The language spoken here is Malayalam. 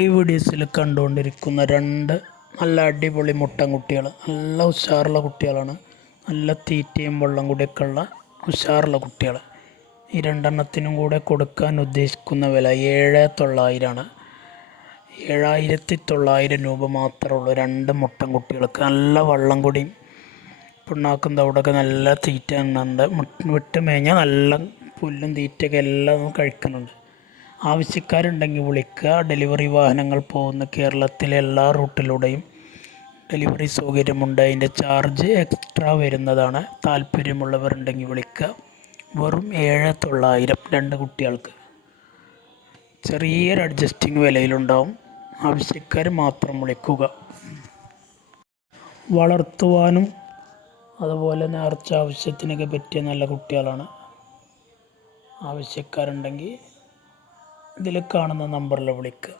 ഈ വീഡിയോസിൽ കണ്ടുകൊണ്ടിരിക്കുന്ന രണ്ട് നല്ല അടിപൊളി മുട്ടൻകുട്ടികൾ, നല്ല ഉഷാറുള്ള കുട്ടികളാണ്. നല്ല തീറ്റയും വെള്ളം കൂടിയൊക്കെ ഉള്ള ഉഷാറുള്ള കുട്ടികൾ. ഈ രണ്ടെണ്ണത്തിനും കൂടെ കൊടുക്കാൻ ഉദ്ദേശിക്കുന്ന വില 7,900 ആണ്. 7,900 രൂപ മാത്രമേ ഉള്ളൂ രണ്ട് മുട്ടൻകുട്ടികൾക്ക്. നല്ല വെള്ളം കൂടിയും പിണ്ണാക്കും തവിടൊക്കെ നല്ല തീറ്റ ഉണ്ട്. വിട്ട് മേഞ്ഞാൽ നല്ല പുല്ലും തീറ്റയൊക്കെ എല്ലാം കഴിക്കുന്നുണ്ട്. ആവശ്യക്കാരുണ്ടെങ്കിൽ വിളിക്കുക. ഡെലിവറി വാഹനങ്ങൾ പോകുന്ന കേരളത്തിലെ എല്ലാ റൂട്ടിലൂടെയും ഡെലിവറി സൗകര്യമുണ്ട്. അതിൻ്റെ ചാർജ് എക്സ്ട്രാ വരുന്നതാണ്. താല്പര്യമുള്ളവരുണ്ടെങ്കിൽ വിളിക്കുക. വെറും 7,900 രണ്ട് കുട്ടികൾക്ക്. ചെറിയൊരു അഡ്ജസ്റ്റിംഗ് വിലയിലുണ്ടാവും. ആവശ്യക്കാർ മാത്രം വിളിക്കുക. വളർത്തുവാനും അതുപോലെ നേർച്ച ആവശ്യത്തിനൊക്കെ പറ്റിയ നല്ല കുട്ടികളാണ്. ആവശ്യക്കാരുണ്ടെങ്കിൽ ഇതിൽ കാണുന്ന നമ്പറിൽ വിളിക്കുക.